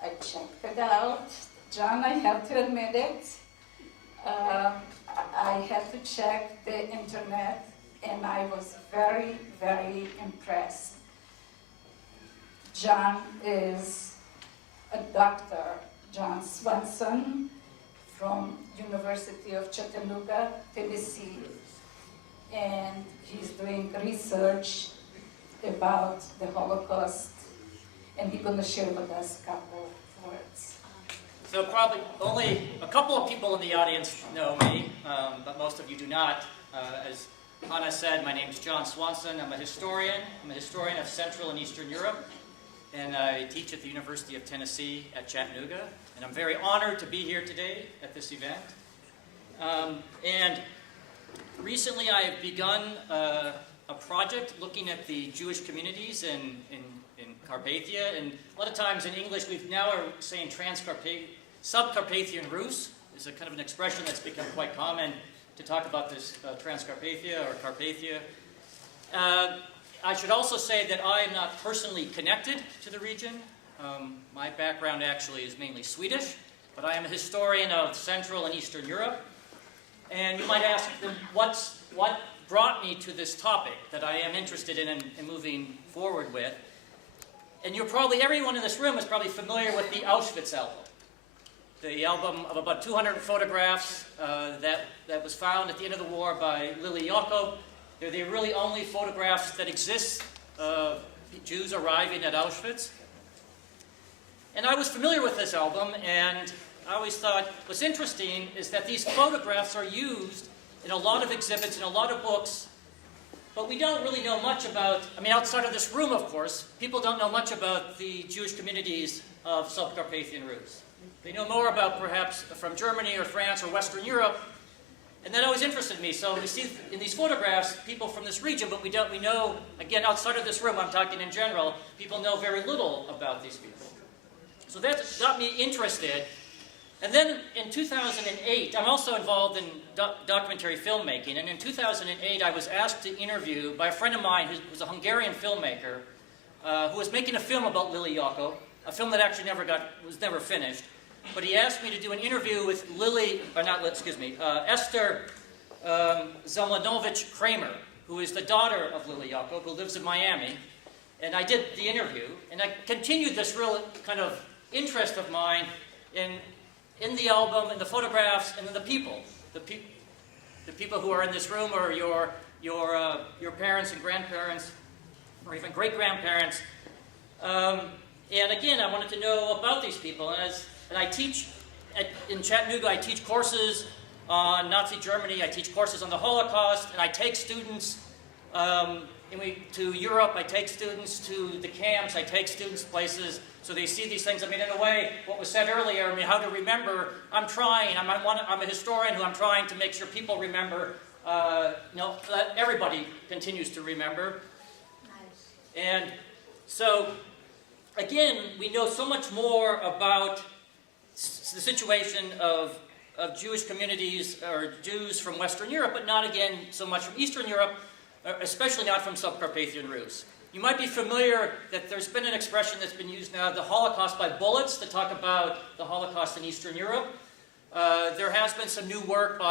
I checked it out. John, I have to admit it, I had to check the internet, and I was very, very impressed. John is a doctor, John Swanson, from University of Chattanooga, Tennessee, and he's doing research about the Holocaust, and he's going to share with us a couple of words. So probably only a couple of people in the audience know me, but most of you do not. As Hannah said, my name is John Swanson. I'm a historian. I'm a historian of Central and Eastern Europe, and I teach at the University of Tennessee at Chattanooga. And I'm very honored to be here today at this event. And recently I have begun a project looking at the Jewish communities in Carpathia. And a lot of times in English we now are saying Subcarpathian Rus is a kind of an expression that's become quite common to talk about this Transcarpathia or Carpathia. I should also say that I am not personally connected to the region. My background actually is mainly Swedish, but I am a historian of Central and Eastern Europe. And you might ask, what brought me to this topic that I am interested in and moving forward with? And everyone in this room is probably familiar with the Auschwitz album. The album of about 200 photographs that was found at the end of the war by Lily Jakob. They're the really only photographs that exist of Jews arriving at Auschwitz. And I was familiar with this album, and I always thought what's interesting is that these photographs are used in a lot of exhibits, in a lot of books, but we don't really know much about, outside of this room, of course, people don't know much about the Jewish communities of Subcarpathian Rus. They know more about perhaps from Germany or France or Western Europe, and that always interested me. So we see in these photographs people from this region, but we know, again, outside of this room, I'm talking in general, people know very little about these people. So that got me interested. And then in 2008, I'm also involved in documentary filmmaking, and in 2008 I was asked to interview by a friend of mine who was a Hungarian filmmaker who was making a film about Lily Jakob, a film that actually was never finished. But he asked me to do an interview with Esther Zelmanovich Kramer, who is the daughter of Lily Jakob, who lives in Miami. And I did the interview, and I continued this real kind of interest of mine in the album, and the photographs, and then the people. The people who are in this room, or your parents and grandparents, or even great-grandparents. And again, I wanted to know about these people. And I teach, in Chattanooga, I teach courses on Nazi Germany, I teach courses on the Holocaust, and I take students to Europe, I take students to the camps, I take students places, so they see these things. In a way, what was said earlier, how to remember, I'm a historian who I'm trying to make sure people remember, that everybody continues to remember. Nice. And so, again, we know so much more about the situation of Jewish communities, or Jews from Western Europe, but not, again, so much from Eastern Europe, especially not from Subcarpathian Rus. You might be familiar that there's been an expression that's been used now, the Holocaust by bullets, to talk about the Holocaust in Eastern Europe. There has been some new work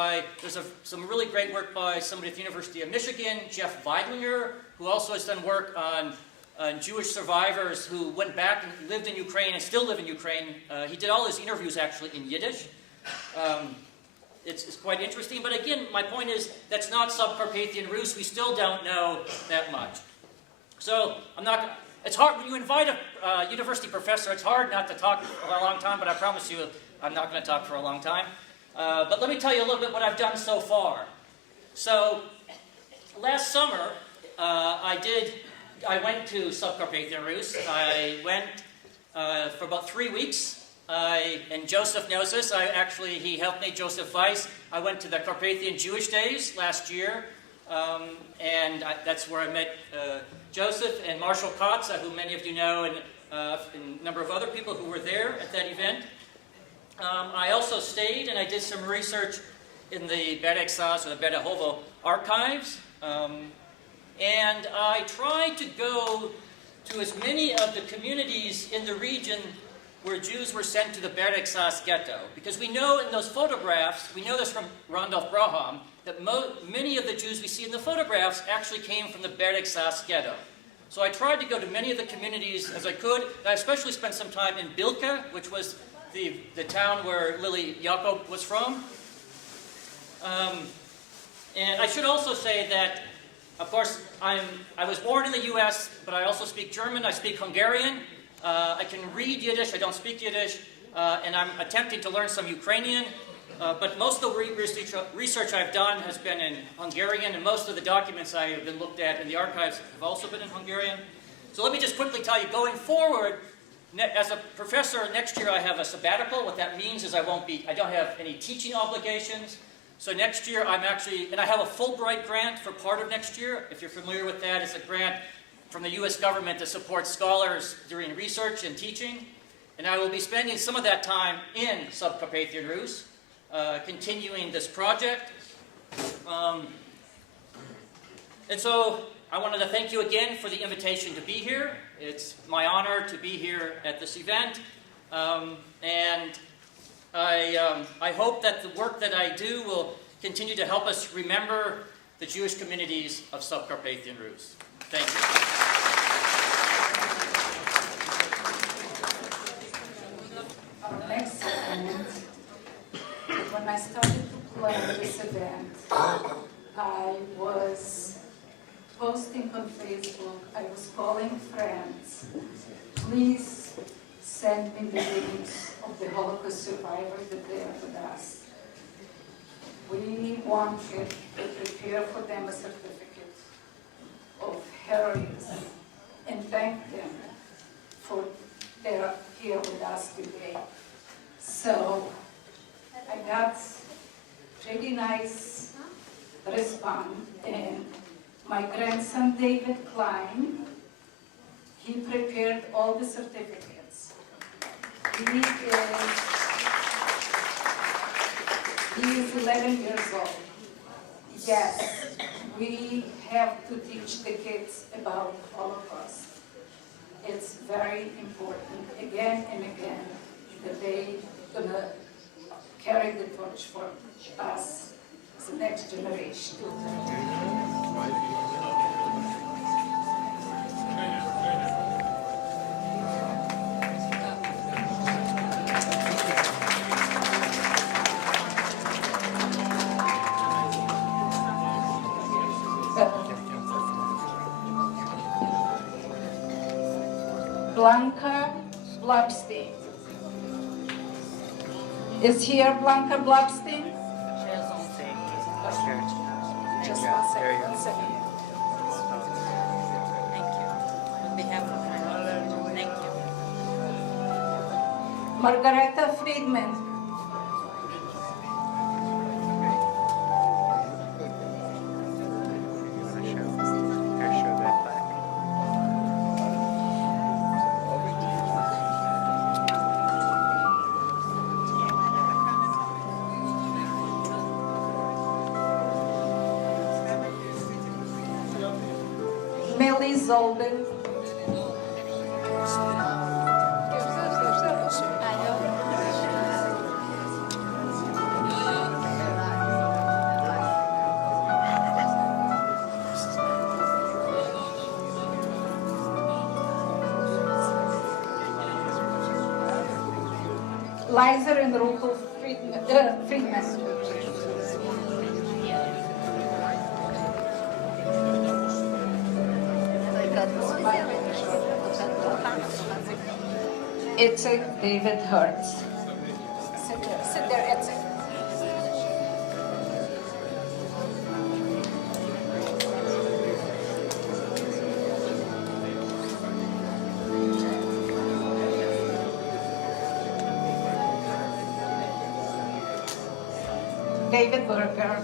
some really great work by somebody at the University of Michigan, Jeff Weidlinger, who also has done work on Jewish survivors who went back and lived in Ukraine and still live in Ukraine. He did all his interviews actually in Yiddish. It's quite interesting, but again, my point is that's not Subcarpathian Rus. We still don't know that much. So it's hard when you invite a university professor. It's hard not to talk for a long time, but I promise you, I'm not going to talk for a long time. But let me tell you a little bit what I've done so far. So last summer, I went to Subcarpathian Rus. I went for about 3 weeks. And Joseph knows this. He helped me, Joseph Weiss. I went to the Carpathian Jewish Days last year, and that's where I met Joseph and Marshall Kotz, who many of you know, and and a number of other people who were there at that event. I also stayed and I did some research in the Beit Exas or the Beit Ahovo archives. And I tried to go to as many of the communities in the region where Jews were sent to the Beit Exas ghetto. Because we know in those photographs, we know this from Randolph Braham, that many of the Jews we see in the photographs actually came from the Beit Exas ghetto. So I tried to go to many of the communities as I could. I especially spent some time in Bilka, which was the town where Lily Jacob was from. And I should also say that, of course, I was born in the U.S., but I also speak German, I speak Hungarian, I can read Yiddish, I don't speak Yiddish, and I'm attempting to learn some Ukrainian, but most of the research I've done has been in Hungarian, and most of the documents I have been looked at in the archives have also been in Hungarian. So let me just quickly tell you, going forward, as a professor, next year I have a sabbatical. What that means is I don't have any teaching obligations. So next year I'm actually, and I have a Fulbright grant for part of next year. If you're familiar with that, it's a grant from the U.S. government to support scholars during research and teaching. And I will be spending some of that time in Sub-Carpathian Rus, continuing this project. And so I wanted to thank you again for the invitation to be here. It's my honor to be here at this event. And I hope that the work that I do will continue to help us remember the Jewish communities of Sub-Carpathian Rus. Thank you. Our next event, when I started to plan this event, I was posting on Facebook, I was calling friends, please send me the names of the Holocaust survivors that they are with us. We wanted to prepare for them a certificate of heroism and thank them for their here with us today. So I got really nice response, and my grandson David Klein, he prepared all the certificates. He is 11 years old. Yes, we have to teach the kids about Holocaust. It's very important, again and again, that they gonna carry the torch for us as the next generation. Blanca Blabstein. Is here Blanca Blabstein? Just one second. Thank you. On behalf of my thank you. Margareta Friedman. Melly Zolden. Liza and Rudolf Friedman. Itzhak David Hertz. Sit there, Itzhak. David Berger.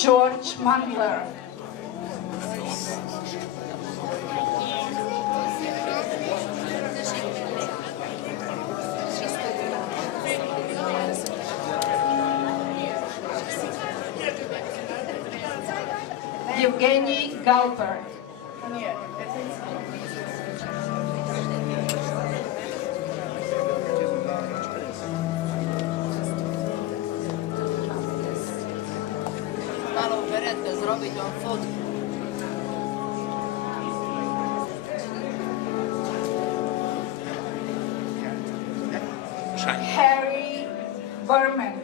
George Mandler. Evgeny Galper. Malo uberete, zrobiť vám fotku. Harry Berman.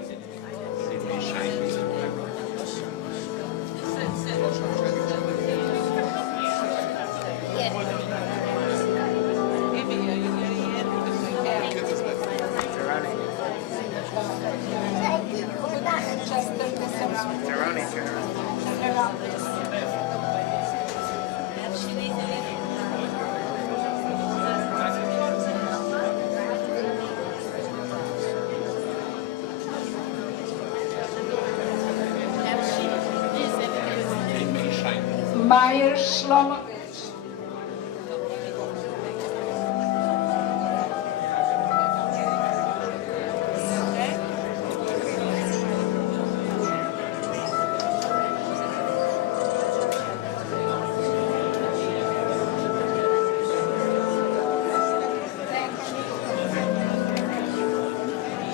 Meyer Shlomovich.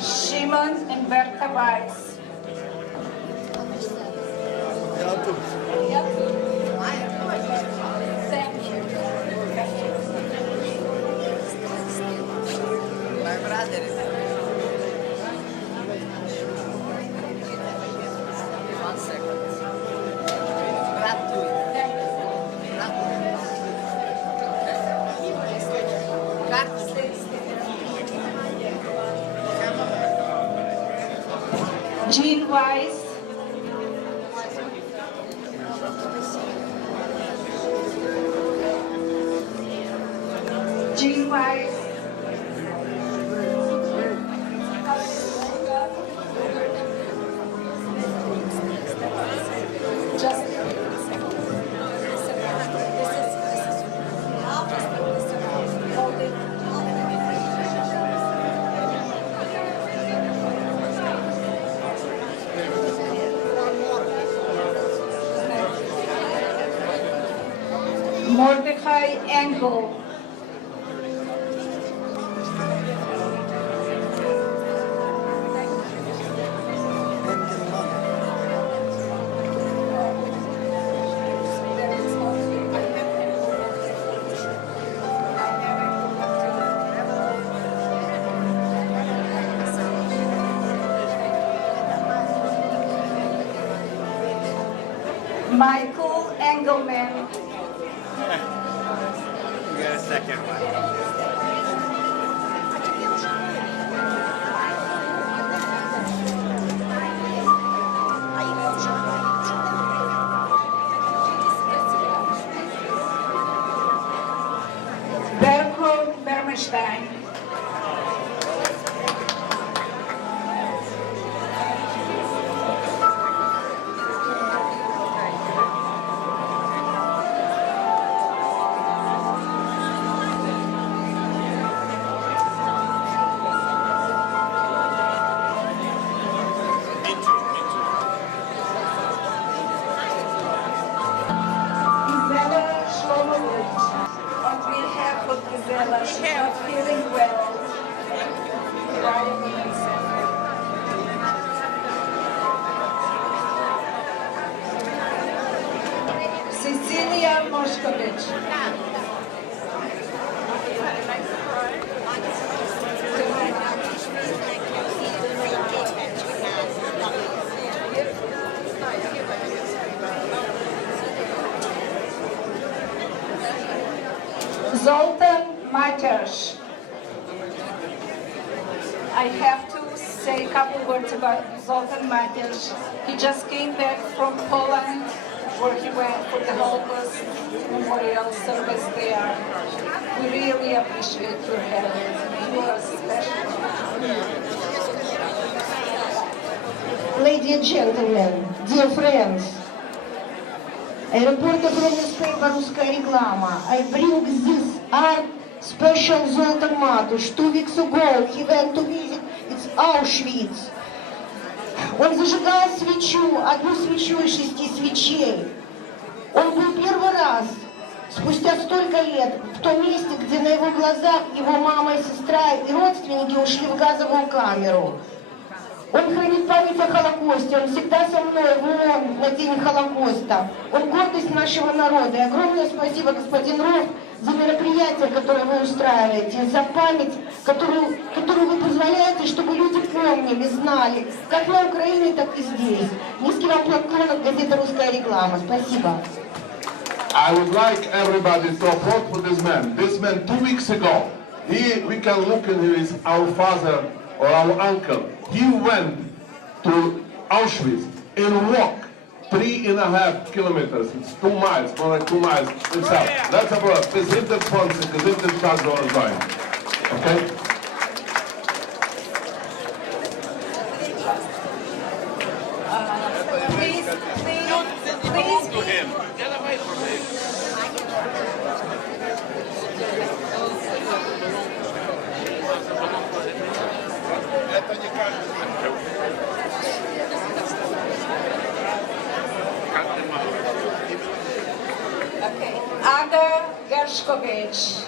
Shimon and Berta Weiss. My brother is one second. Gratuit. Jean Weiss. Jean Weiss. Just hold it. Mordechai Engel. Michael Engelman. You got a second one. Berko Bermenstein. Gisela Shlomovich. On behalf of Gisela, she's not feeling well. Cecilia Moshkovich. Zoltan Matersh. I have to say a couple words about Zoltan Matersh. He just came back from Poland, where he went for the Holocaust memorial service there. We really appreciate your help. You are special. Ladies and gentlemen, dear friends, a reporter from newspaper «Русская реклама». I bring this art special Zoltan Matush. 2 weeks ago he went to visit Auschwitz. Он зажигал свечу, одну свечу из 6 свечей. Он был первый раз, спустя столько лет, в том месте, где на его глазах его мама и сестра и родственники ушли в газовую камеру. Он хранит память о Холокосте, он всегда со мной в ООН на день Холокоста. Он гордость нашего народа. И огромное спасибо, господин Ров, за мероприятие, которое вы устраиваете, за память, которую вы позволяете, чтобы люди помнили, знали, как на Украине, так и здесь. Низкий вам поклон от газеты «Русская реклама». Спасибо. I would like everybody to applaud for this man. This man 2 weeks ago, we can look at him as our father or our uncle. He went to Auschwitz and walked 3.5 kilometers. It's 2 miles, more than 2 miles himself. Let's applaud. Wir sind der Sponsor, wir sind der Staatsbürger sein. Okay? Ada Gershkovich.